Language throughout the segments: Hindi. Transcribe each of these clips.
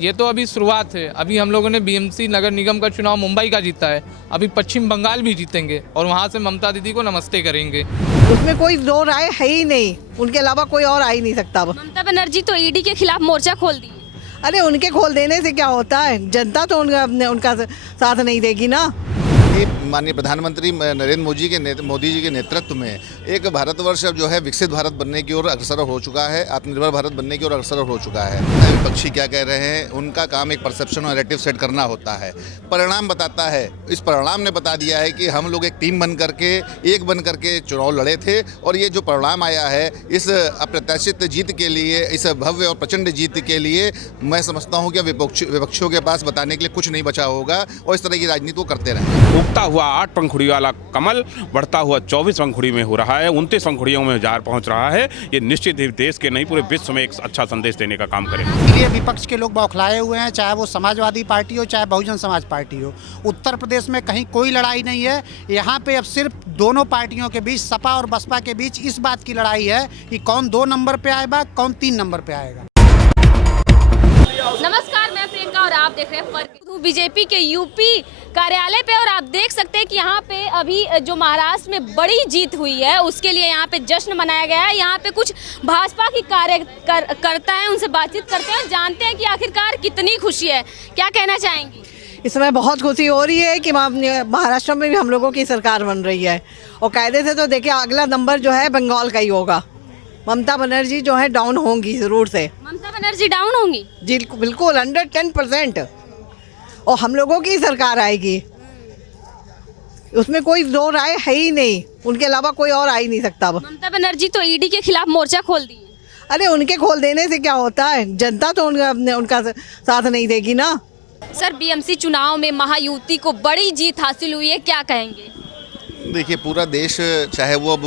ये तो अभी शुरुआत है। अभी हम लोगों ने बीएमसी नगर निगम का चुनाव मुंबई का जीता है, अभी पश्चिम बंगाल भी जीतेंगे और वहाँ से ममता दीदी को नमस्ते करेंगे। उसमें कोई दो राय है ही नहीं, उनके अलावा कोई और आ ही नहीं सकता। ममता बनर्जी तो ईडी के खिलाफ मोर्चा खोल दी। अरे उनके खोल देने से क्या होता है, जनता तो उनका साथ नहीं देगी ना। माननीय प्रधानमंत्री नरेंद्र मोदी जी के नेतृत्व में एक भारतवर्ष अब जो है विकसित भारत बनने की ओर अग्रसर हो चुका है, आत्मनिर्भर भारत बनने की ओर अग्रसर हो चुका है। विपक्षी क्या कह रहे हैं, उनका काम एक परसेप्शन और नैरेटिव सेट करना होता है। परिणाम बताता है, इस परिणाम ने बता दिया है कि हम लोग एक टीम बन करके चुनाव लड़े थे और ये जो परिणाम आया है इस अप्रत्याशित जीत के लिए, इस भव्य और प्रचंड जीत के लिए मैं समझता हूँ कि विपक्षियों के पास बताने के लिए कुछ नहीं बचा होगा और इस तरह की राजनीति वो करते रहें। उगता हुआ 8 पंखुड़ी वाला कमल बढ़ता हुआ 24 पंखुड़ी में हो रहा है, 29 पंखुड़ियों में जार पहुंच रहा है। ये निश्चित ही देश के नहीं पूरे विश्व में एक अच्छा संदेश देने का काम करेगा। इसलिए विपक्ष के लोग बौखलाए हुए हैं, चाहे वो समाजवादी पार्टी हो चाहे बहुजन समाज पार्टी हो। उत्तर प्रदेश में कहीं कोई लड़ाई नहीं है, यहाँ पे अब सिर्फ दोनों पार्टियों के बीच, सपा और बसपा के बीच इस बात की लड़ाई है कि कौन 2 नंबर पे आएगा, कौन 3 नंबर पे आएगा। नमस्कार, मैं प्रियंका और आप देख रहे हैं फर्क बीजेपी के यूपी कार्यालय पे। और आप देख सकते हैं कि यहाँ पे अभी जो महाराष्ट्र में बड़ी जीत हुई है उसके लिए यहाँ पे जश्न मनाया गया है। यहाँ पे कुछ भाजपा की कार्यकर्ता हैं, उनसे बातचीत करते हैं, जानते हैं कि आखिरकार कितनी खुशी है। क्या कहना चाहेंगी? इस समय बहुत खुशी हो रही है कि महाराष्ट्र में भी हम लोगों की सरकार बन रही है और कायदे से तो देखिए अगला नंबर जो है बंगाल का ही होगा। ममता बनर्जी जो है डाउन होंगी जरूर से। ममता बनर्जी डाउन होंगी जी, बिल्कुल 110%। और हम लोगों की सरकार आएगी, उसमें कोई दो राय है ही नहीं, उनके अलावा कोई और आ ही नहीं सकता। ममता बनर्जी तो ईडी के खिलाफ मोर्चा खोल दी। अरे उनके खोल देने से क्या होता है, जनता तो उनका साथ नहीं देगी ना। सर, बीएमसी चुनाव में महायुति को बड़ी जीत हासिल हुई है, क्या कहेंगे? देखिए, पूरा देश, चाहे वो अब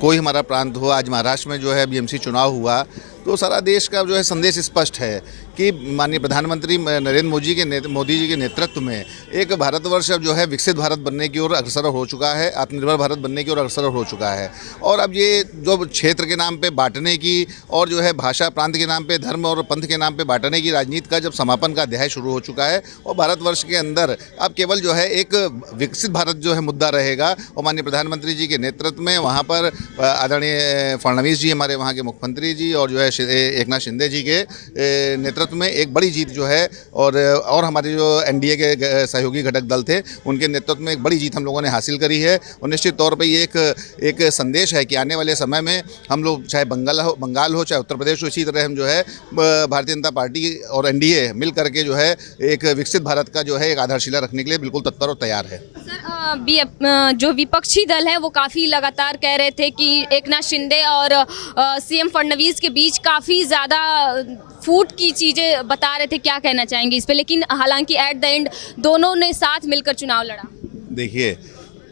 कोई हमारा प्रांत हो, आज महाराष्ट्र में जो है बीएमसी चुनाव हुआ तो सारा देश का जो है संदेश स्पष्ट है कि माननीय प्रधानमंत्री नरेंद्र मोदी जी के नेतृत्व में एक भारतवर्ष अब जो है विकसित भारत बनने की ओर अग्रसर हो चुका है, आत्मनिर्भर भारत बनने की ओर अग्रसर हो चुका है। और अब ये जो क्षेत्र के नाम पे बांटने की और जो है भाषा प्रांत के नाम पे, धर्म और पंथ के नाम पे बांटने की राजनीति का जब समापन का अध्याय शुरू हो चुका है और भारतवर्ष के अंदर अब केवल जो है एक विकसित भारत जो है मुद्दा रहेगा। और माननीय प्रधानमंत्री जी के नेतृत्व में वहाँ पर आदरणीय फडणवीस जी, हमारे वहाँ के मुख्यमंत्री जी, और जो है एकनाथ शिंदे जी के नेतृत्व में एक बड़ी जीत जो है और हमारे जो एनडीए के सहयोगी घटक दल थे उनके नेतृत्व में एक बड़ी जीत हम लोगों ने हासिल करी है। और निश्चित तौर पे ये एक संदेश है कि आने वाले समय में हम लोग चाहे बंगाल हो चाहे उत्तर प्रदेश हो, इसी तरह हम जो है भारतीय जनता पार्टी और एनडीए मिल करके जो है एक विकसित भारत का जो है एक आधारशिला रखने के लिए बिल्कुल तत्पर और तैयार है। सर, जो विपक्षी दल है वो काफ़ी लगातार कह रहे थे कि एकनाथ शिंदे और सीएम फडणवीस के बीच काफ़ी ज़्यादा फूट की चीज़ें बता रहे थे, क्या कहना चाहेंगे इस पे? लेकिन हालांकि एट द एंड दोनों ने साथ मिलकर चुनाव लड़ा। देखिए,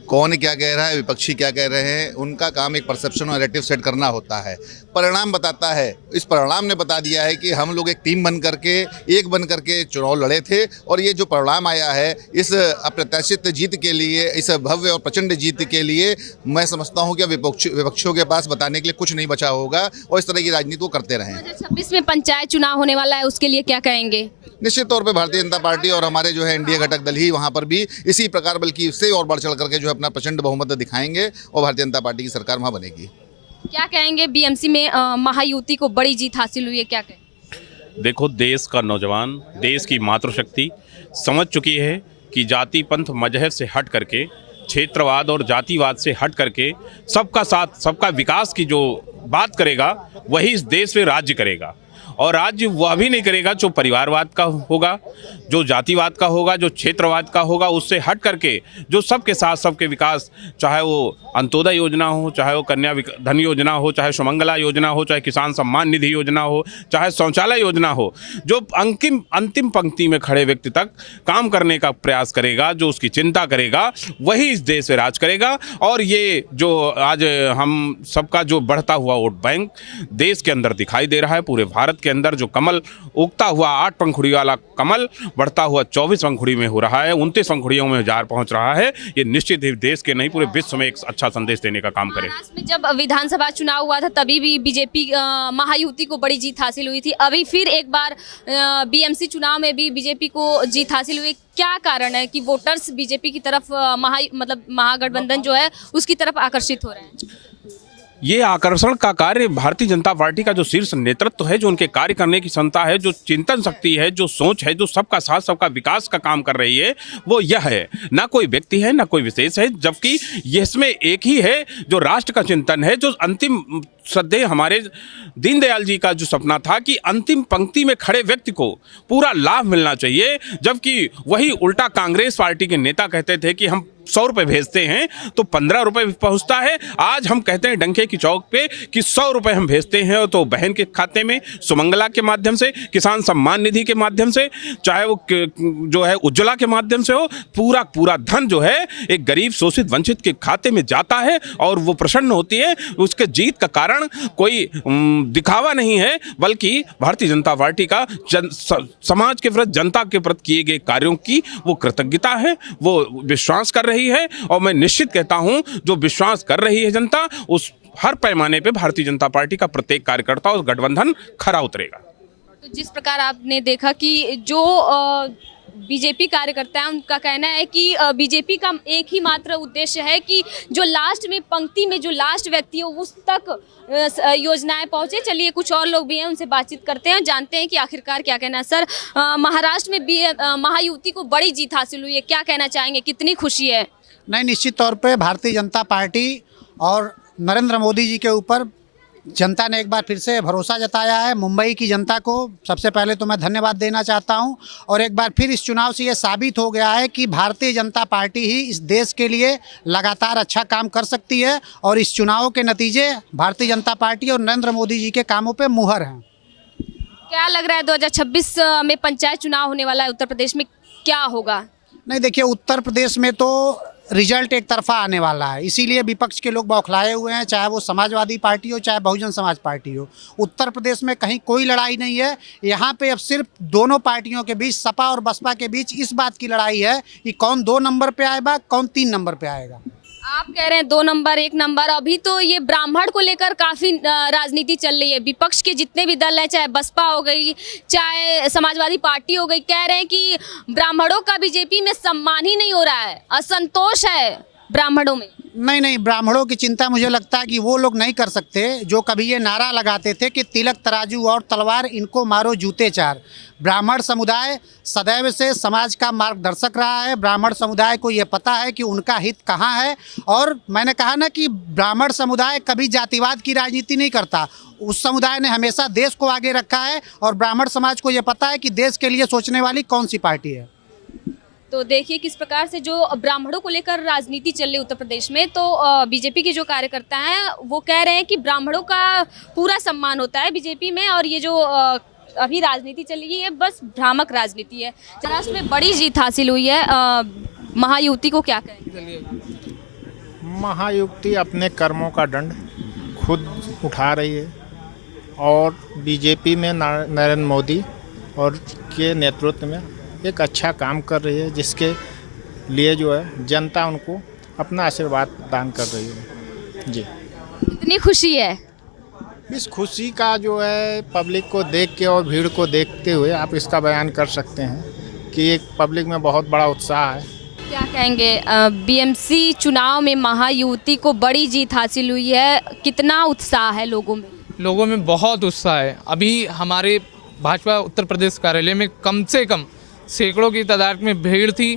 कौन क्या कह रहा है, विपक्षी क्या कह रहे हैं, उनका काम एक परसेप्शन और नैरेटिव सेट करना होता है। परिणाम बताता है, इस परिणाम ने बता दिया है कि हम लोग एक टीम बन करके चुनाव लड़े थे और ये जो परिणाम आया है इस अप्रत्याशित जीत के लिए, इस भव्य और प्रचंड जीत के लिए मैं समझता हूँ कि विपक्षियों के पास बताने के लिए कुछ नहीं बचा होगा और इस तरह की राजनीति वो करते रहें। 2026 में पंचायत चुनाव होने वाला है, उसके लिए क्या कहेंगे? निश्चित तौर पे भारतीय जनता पार्टी और हमारे जो है एनडीए घटक दल ही वहाँ पर भी इसी प्रकार बल्कि इससे और बढ़ चढ़ करके जो है अपना प्रचंड बहुमत दिखाएंगे और भारतीय जनता पार्टी की सरकार वहाँ बनेगी। क्या कहेंगे, बीएमसी में महायुति को बड़ी जीत हासिल हुई है, क्या कहें? देखो, देश का नौजवान, देश की मातृशक्ति समझ चुकी है कि जाति पंथ मजहब से हट करके, क्षेत्रवाद और जातिवाद से हट करके सबका साथ सबका विकास की जो बात करेगा वही इस देश में राज्य करेगा। और राज्य वह भी नहीं करेगा जो परिवारवाद का होगा, जो जातिवाद का होगा, जो क्षेत्रवाद का होगा। उससे हट करके जो सबके साथ सबके विकास, चाहे वो अंत्योदय योजना हो, चाहे वो कन्या धन योजना हो, चाहे सुमंगला योजना हो, चाहे किसान सम्मान निधि योजना हो, चाहे शौचालय योजना हो, जो अंतिम पंक्ति में खड़े व्यक्ति तक काम करने का प्रयास करेगा, जो उसकी चिंता करेगा, वही इस देश में राज करेगा। और ये जो आज हम सबका जो बढ़ता हुआ वोट बैंक देश के अंदर दिखाई दे रहा है, पूरे भारत के अंदर जो कमल उगता हुआ 8 पंखुड़ी वाला कमल बढ़ता हुआ 24 पंखुड़ी में हो रहा है, 29 पंखुड़ियों में जार पहुंच रहा है, ये निश्चित ही देश के नहीं पूरे विश्व में एक अच्छा संदेश देने का काम करे। महाराष्ट्र में जब विधानसभा चुनाव हुआ था तभी भी बीजेपी महायुति को बड़ी जीत हासिल हुई थी। अभी फिर एक बार बीएमसी चुनाव में भी बीजेपी को जीत हासिल हुई। क्या कारण है कि वोटर्स बीजेपी की तरफ महागठबंधन जो है उसकी तरफ आकर्षित हो रहे हैं? ये आकर्षण का कार्य भारतीय जनता पार्टी का जो शीर्ष नेतृत्व है, जो उनके कार्य करने की क्षमता है, जो चिंतन शक्ति है, जो सोच है, जो सबका साथ सबका विकास का काम कर रही है, वो यह है। ना कोई व्यक्ति है, ना कोई विशेष है, जबकि इसमें एक ही है जो राष्ट्र का चिंतन है, जो अंतिम श्रद्धेय हमारे दीनदयाल जी का जो सपना था कि अंतिम पंक्ति में खड़े व्यक्ति को पूरा लाभ मिलना चाहिए, जबकि वही उल्टा कांग्रेस पार्टी के नेता कहते थे कि हम 100 रुपये भेजते हैं तो 15 रुपये पहुँचता है। आज हम कहते हैं डंके की चौक पे कि 100 रुपये हम भेजते हैं तो बहन के खाते में सुमंगला के माध्यम से, किसान सम्मान निधि के माध्यम से, चाहे वो जो है उज्ज्वला के माध्यम से हो, पूरा धन जो है एक गरीब शोषित वंचित के खाते में जाता है और वो प्रसन्न होती है। उसके जीत का कारण कोई दिखावा नहीं है, बल्कि भारतीय जनता पार्टी का समाज के प्रति, जनता के प्रति किए गए कार्यों की वो कृतज्ञता है, वो विश्वास कर रही है। और मैं निश्चित कहता हूं जो विश्वास कर रही है जनता, उस हर पैमाने पे भारतीय जनता पार्टी का प्रत्येक कार्यकर्ता उस गठबंधन खरा उतरेगा। तो जिस प्रकार आपने देखा कि जो बीजेपी कार्यकर्ता है उनका कहना है कि बीजेपी का एक ही मात्र उद्देश्य है कि जो लास्ट में पंक्ति में जो लास्ट व्यक्ति है उस तक योजनाएं पहुंचे। चलिए कुछ और लोग भी हैं, उनसे बातचीत करते हैं, जानते हैं कि आखिरकार क्या कहना है। सर, महाराष्ट्र में भी महायुति को बड़ी जीत हासिल हुई है, क्या कहना चाहेंगे, कितनी खुशी है? नहीं, निश्चित तौर पे भारतीय जनता पार्टी और नरेंद्र मोदी जी के ऊपर जनता ने एक बार फिर से भरोसा जताया है। मुंबई की जनता को सबसे पहले तो मैं धन्यवाद देना चाहता हूं, और एक बार फिर इस चुनाव से ये साबित हो गया है कि भारतीय जनता पार्टी ही इस देश के लिए लगातार अच्छा काम कर सकती है, और इस चुनाव के नतीजे भारतीय जनता पार्टी और नरेंद्र मोदी जी के कामों पे मुहर हैं। क्या लग रहा है 2026 में पंचायत चुनाव होने वाला है उत्तर प्रदेश में, क्या होगा? नहीं, देखिए, उत्तर प्रदेश में तो रिजल्ट एक तरफा आने वाला है, इसीलिए विपक्ष के लोग बौखलाए हुए हैं, चाहे वो समाजवादी पार्टी हो चाहे बहुजन समाज पार्टी हो। उत्तर प्रदेश में कहीं कोई लड़ाई नहीं है, यहाँ पे अब सिर्फ दोनों पार्टियों के बीच, सपा और बसपा के बीच इस बात की लड़ाई है कि कौन 2 नंबर पे आएगा, कौन 3 नंबर पे आएगा। आप कह रहे हैं 2 नंबर 1 नंबर। अभी तो ये ब्राह्मण को लेकर काफी राजनीति चल रही है। विपक्ष के जितने भी दल हैं, चाहे बसपा हो गई चाहे समाजवादी पार्टी हो गई, कह रहे हैं कि ब्राह्मणों का बीजेपी में सम्मान ही नहीं हो रहा है, असंतोष है ब्राह्मणों में। नहीं, ब्राह्मणों की चिंता मुझे लगता है कि वो लोग नहीं कर सकते जो कभी ये नारा लगाते थे कि तिलक तराजू और तलवार, इनको मारो जूते चार। ब्राह्मण समुदाय सदैव से समाज का मार्गदर्शक रहा है। ब्राह्मण समुदाय को ये पता है कि उनका हित कहाँ है, और मैंने कहा ना कि ब्राह्मण समुदाय कभी जातिवाद की राजनीति नहीं करता। उस समुदाय ने हमेशा देश को आगे रखा है, और ब्राह्मण समाज को ये पता है कि देश के लिए सोचने वाली कौन सी पार्टी है। तो देखिए किस प्रकार से जो ब्राह्मणों को लेकर राजनीति चल रही है उत्तर प्रदेश में, तो बीजेपी के जो कार्यकर्ता हैं वो कह रहे हैं कि ब्राह्मणों का पूरा सम्मान होता है बीजेपी में, और ये जो अभी राजनीति चल रही है बस भ्रामक राजनीति है। महाराष्ट्र में बड़ी जीत हासिल हुई है, महायुति को क्या कहें? महायुति अपने कर्मों का दंड खुद उठा रही है, और बीजेपी में नरेंद्र मोदी और के नेतृत्व में एक अच्छा काम कर रही है, जिसके लिए जो है जनता उनको अपना आशीर्वाद दान कर रही है। जी, कितनी खुशी है? इस खुशी का जो है पब्लिक को देख के और भीड़ को देखते हुए आप इसका बयान कर सकते हैं कि एक पब्लिक में बहुत बड़ा उत्साह है। क्या कहेंगे, बीएमसी चुनाव में महायुति को बड़ी जीत हासिल हुई है, कितना उत्साह है लोगों में? लोगों में बहुत उत्साह है। अभी हमारे भाजपा उत्तर प्रदेश कार्यालय में कम से कम सैकड़ों की तादाद में भीड़ थी।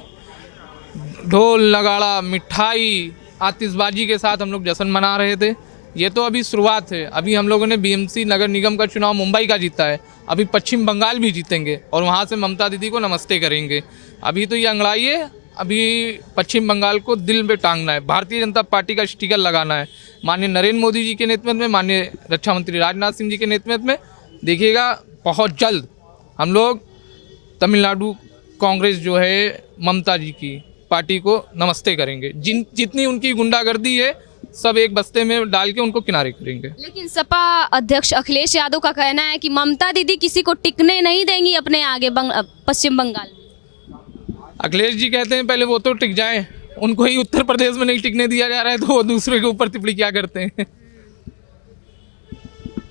ढोल नगाड़ा मिठाई आतिशबाजी के साथ हम लोग जश्न मना रहे थे। ये तो अभी शुरुआत है। अभी हम लोगों ने बीएमसी नगर निगम का चुनाव मुंबई का जीता है, अभी पश्चिम बंगाल भी जीतेंगे और वहाँ से ममता दीदी को नमस्ते करेंगे। अभी तो ये अंगड़ाई है, अभी पश्चिम बंगाल को दिल में टांगना है, भारतीय जनता पार्टी का स्टिकर लगाना है। माननीय नरेंद्र मोदी जी के नेतृत्व में, माननीय रक्षा मंत्री राजनाथ सिंह जी के नेतृत्व में देखिएगा बहुत जल्द हम लोग तमिलनाडु कांग्रेस जो है ममता जी की पार्टी को नमस्ते करेंगे। जितनी उनकी गुंडागर्दी है सब एक बस्ते में डाल के उनको किनारे करेंगे। लेकिन सपा अध्यक्ष अखिलेश यादव का कहना है कि ममता दीदी किसी को टिकने नहीं देंगी अपने आगे पश्चिम बंगाल में। अखिलेश जी कहते हैं पहले वो तो टिक जाएं, उनको ही उत्तर प्रदेश में नहीं टिकने दिया जा रहा है तो वो दूसरे के ऊपर टिप्पणी क्या करते हैं।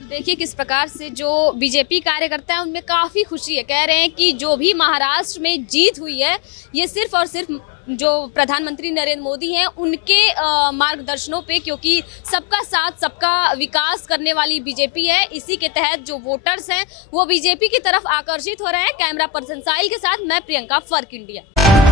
देखिए किस प्रकार से जो बीजेपी कार्यकर्ता है उनमें काफ़ी खुशी है। कह रहे हैं कि जो भी महाराष्ट्र में जीत हुई है ये सिर्फ और सिर्फ जो प्रधानमंत्री नरेंद्र मोदी हैं उनके मार्गदर्शनों पे, क्योंकि सबका साथ सबका विकास करने वाली बीजेपी है। इसी के तहत जो वोटर्स हैं वो बीजेपी की तरफ आकर्षित हो रहे हैं। कैमरा पर्सन साहिल के साथ मैं प्रियंका, फर्क इंडिया।